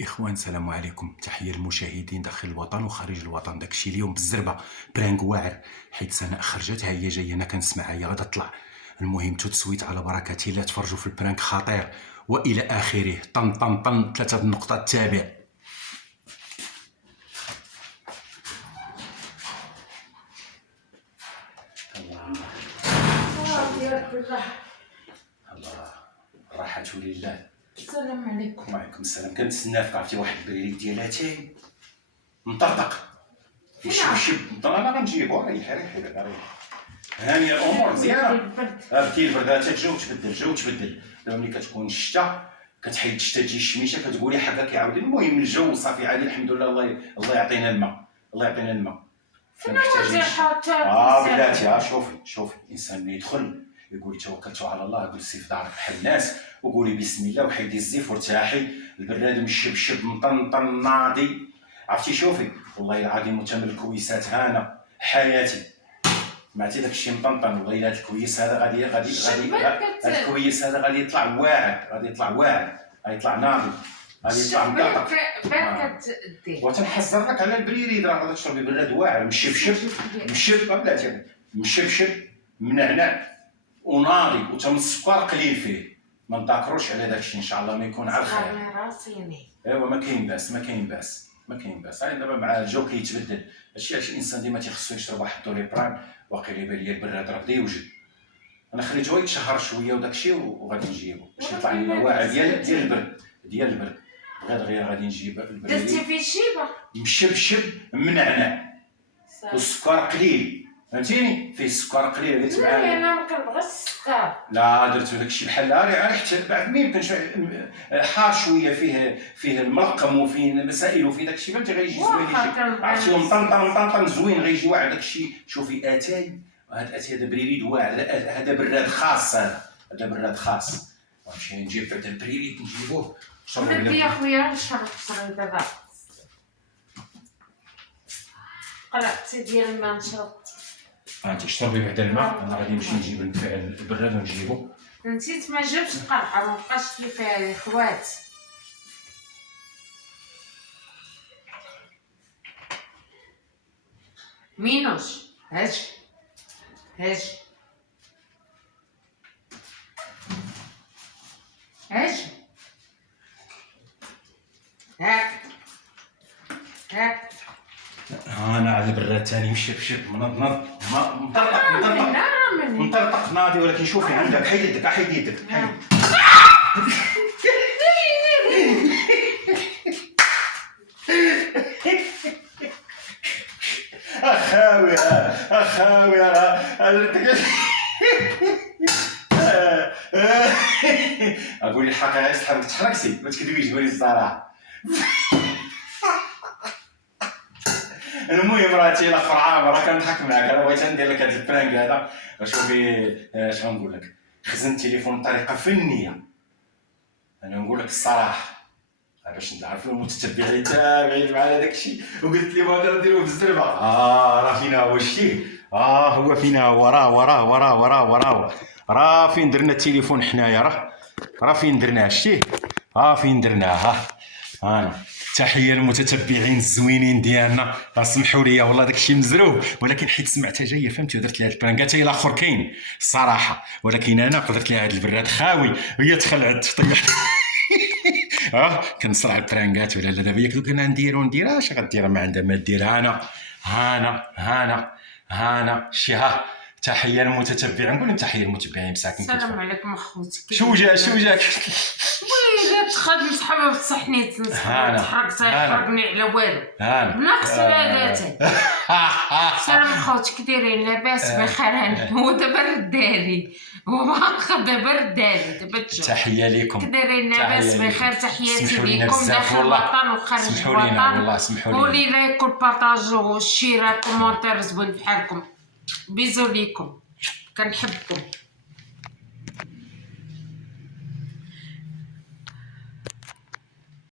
إخوان السلام عليكم، تحية للمشاهدين داخل الوطن وخارج الوطن. داكشي اليوم بالزربة برانك واعر، حيت سناء خرجت، ها هي جايه، انا كنسمع هي غادا تطلع. المهم تسويت على بركة الله، تفرجوا في البرانك خطير والى اخره. طن طن طن 3 النقطة تابع. الله راحة لله. السلام عليكم. وعليكم السلام. كنتسناك، عرفتي واحد البريد ديال اتاي مطرطق يشبشب. انا غنجيبو، ريح هانيه الامور مزيانه. بكي البرد تجو تبدل. دابا ملي كتكون الشتا كتحيد الشتا تجي الشميشه كتقولي حكا كيعاود. المهم الجو صافي عادي الحمد لله. الله يعطينا الماء، الله يعطينا الماء. بلاتي شوفي الانسان ملي يدخل يقول توكلت على الله، جلسي في دارك بحال الناس وقولي بسم الله وحيدي الزيف وارتاحي. البراد مشبشب مطنطن ناضي، عرفتي. شوفي والله العظيم متمل الكويسات هانا حياتي. سمعتي داك الشيء مطنطن. والله الا هاد الكويس هذا غادي هاد الكويس هذا غادي يطلع واعر، غيطلع ناضي، غادي يطلع مطرطق. وتنحذر لك على البريريد، راه غادي تشربي براد واعر مشبشب منعنع وناضي وتم السكر قليل فيه. ما نذاكروش على داك الشيء ان شاء الله ما يكون على الخير. ايوا ما كاين باس. هاي دابا مع الجو كيتبدل. هادشي علاش الانسان ديما تيخصو يشرب واحد دوليبران. واقيلا يبان ليا البراد راه بدا يوجد. انا خليته يتشهر شويه وداك الشيء وغادي نجيبو باش يطلع لنا واعر ديال البرد. غير غادي نجيب البرد. درتي فيه شيبه مشبشب منعنع والسكر قليل، فهمتيني. فيه السكر قليل. قلت معايا انا ما كنبغيش السكر. لا درتو داكشي بحال ريحه بعد ما يمكنش حار شويه، فيه المرقم وفيه المسائل وفيه داكشي، فهمتي. غيجي زوين، عرفتي مطنطن زوين، غيجي واعر داكشي. شوفي اتاي، هاد اتاي هذا بريريد واعر، هذا براد خاص، هذا براد خاص. غنمشي نجيب بعدا البريريد نجيبوه. ردي يا خويا نشرب الشرب دابا. قلعتي ديال الماء نشرب. انت شربي بعدا الماء، انا غادي نمشي نجيب البراد ونجيبو. نسيت ما جبتش القرعه، ما بقاش فيها الخوات. مينوش هاج هاك انا على البراد ثاني مشبشب منضنض مطرطق ناضي. ولكن شوفي عندك، حيد يدك. اخاوي اقول الحقيقه يسحبك تحركتي، ما تكذبيش، قولي الصراحه. المهم راه الاخر عام راه كنضحك معاك. انا بغيت ندير لك هذا البرانك هذا. شوفي اش غنقول لك، خزن التليفون بطريقه فنيه. انا نقول لك الصراحه باش نعرفوا المتتبعين تابعين معنا داك الشيء. وقلت لهم غادي نديروه بالزربه. راه فينا هو الشيء. هو فينا هو. وراه راه فين درنا التليفون حنايا. راه فين درناه الشيء. فين درناه. انا تحيه للمتتبعين الزوينين ديالنا. سمحوا لي والله داك الشيء مزروب، ولكن حيت سمعتها جايه فهمتي درت لها البرانكات. هي الاخر كاين الصراحه، ولكن انا قدرت لها هذا البراد خاوي وهي تخلعت طيح. كنصرع البرانكات ولا لا. دابا ياك دوك انا نديرها اش غدير؟ ما عندها ما دير. هانا شي. تحيه للمتتبعين. نقول لهم تحيه للمتتبعين مساكن. السلام عليكم اخوتي. شو جاك ويلي تخاد مسحبه بصحني تحرقني على والو. بنقص ولاداتي. السلام اخوتي، كي دايرين؟ لاباس بخير. هو دابا ردالي، دابا تحيه لكم. كي دايرين؟ لاباس بخير. تحياتي لكم داخل الوطن وخارج الوطن. سمحوا لي. قولي لايك والبارطاج والشير كومونتير زوين بحالكم. بيزو ليكم، كنحبكم.